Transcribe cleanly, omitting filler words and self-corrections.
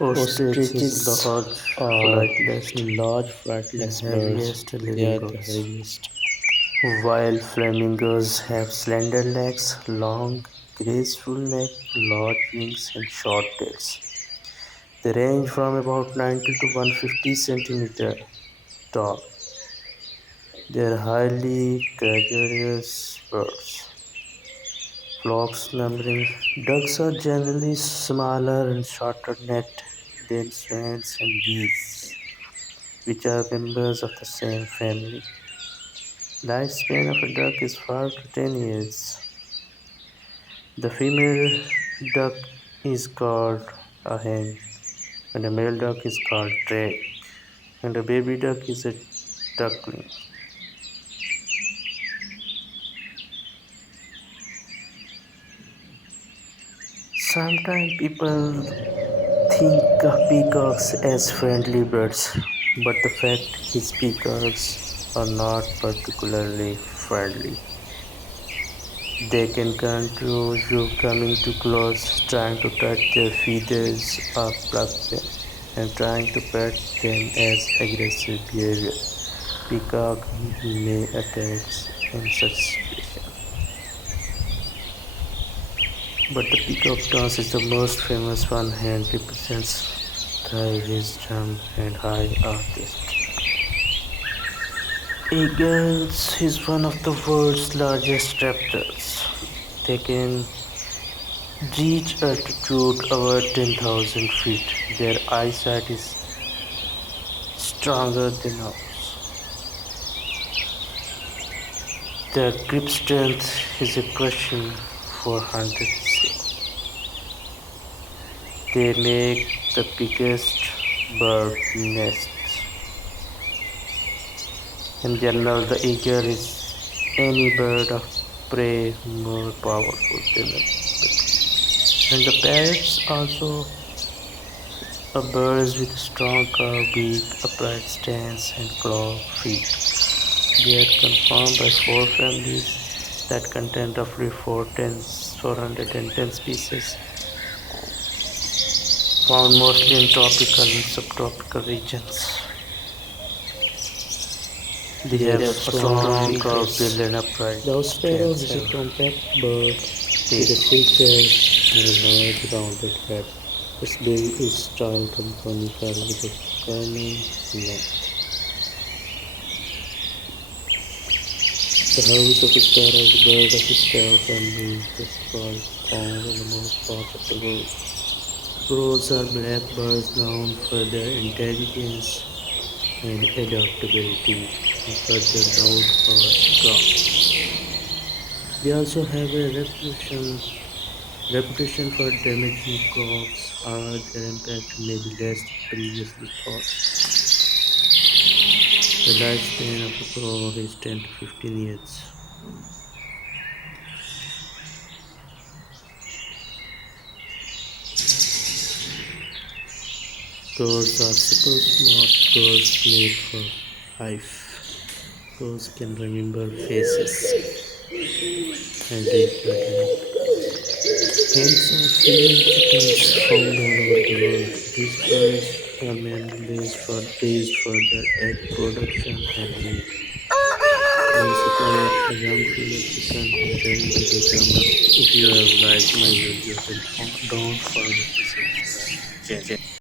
Ostrich is Ostriches large, are flightless, large and flightless birds. heaviest They living are the birds. heaviest. While flamingos have slender legs, long, graceful neck, large wings, and short tails. They range from about 90 to 150 centimeters tall. They are highly gregarious birds. Flocks numbering. Ducks are generally smaller and shorter necked than swans and geese, which are members of the same family. Lifespan of a duck is 5 to 10 years. The female duck is called a hen, and the male duck is called drake, and the baby duck is a duckling. Sometimes people think of peacocks as friendly birds, but the fact is peacocks are not particularly friendly. They can control you coming too close, trying to touch their feathers or pluck them, and trying to pet them as aggressive behavior. Peacock may attack in such situation. But the peacock dance is the most famous one and represents the wisdom and high artistry. Eagles is one of the world's largest raptors. They can reach altitude over 10,000 feet. Their eyesight is stronger than ours. Their grip strength is a question for hundreds. They make the biggest bird nests. In general, the eagle is any bird of prey more powerful than a parrot. And the parrots also are birds with a strong curved beak, upright stance, and claw feet. They are conformed by four families that contain roughly 410 species, found mostly in tropical and subtropical regions. They They have have a strong strong curved bill beaks. and upright The house sparrow stance is a and compact bird with a tail. thick chest and a large rounded head. Its bill is styled and conical with a curving neck. The house of a sparrow is a bird of the sparrow family that is found in most parts of the world. Crows are black birds known for their intelligence and adaptability and for their loud harsh croaks. They also have a reputation for damaging crops, however their impact may be less than previously thought. The lifespan of a crow is 10 to 15 years. Crows are super smart birds made for life. Crows can remember faces and read body language. Hens are female chickens found all over the world. These birds are mainly raised for their egg production and meat. Once you collect a young female chicken and ready to become a, if you have liked my video, then don't forget to subscribe my channel.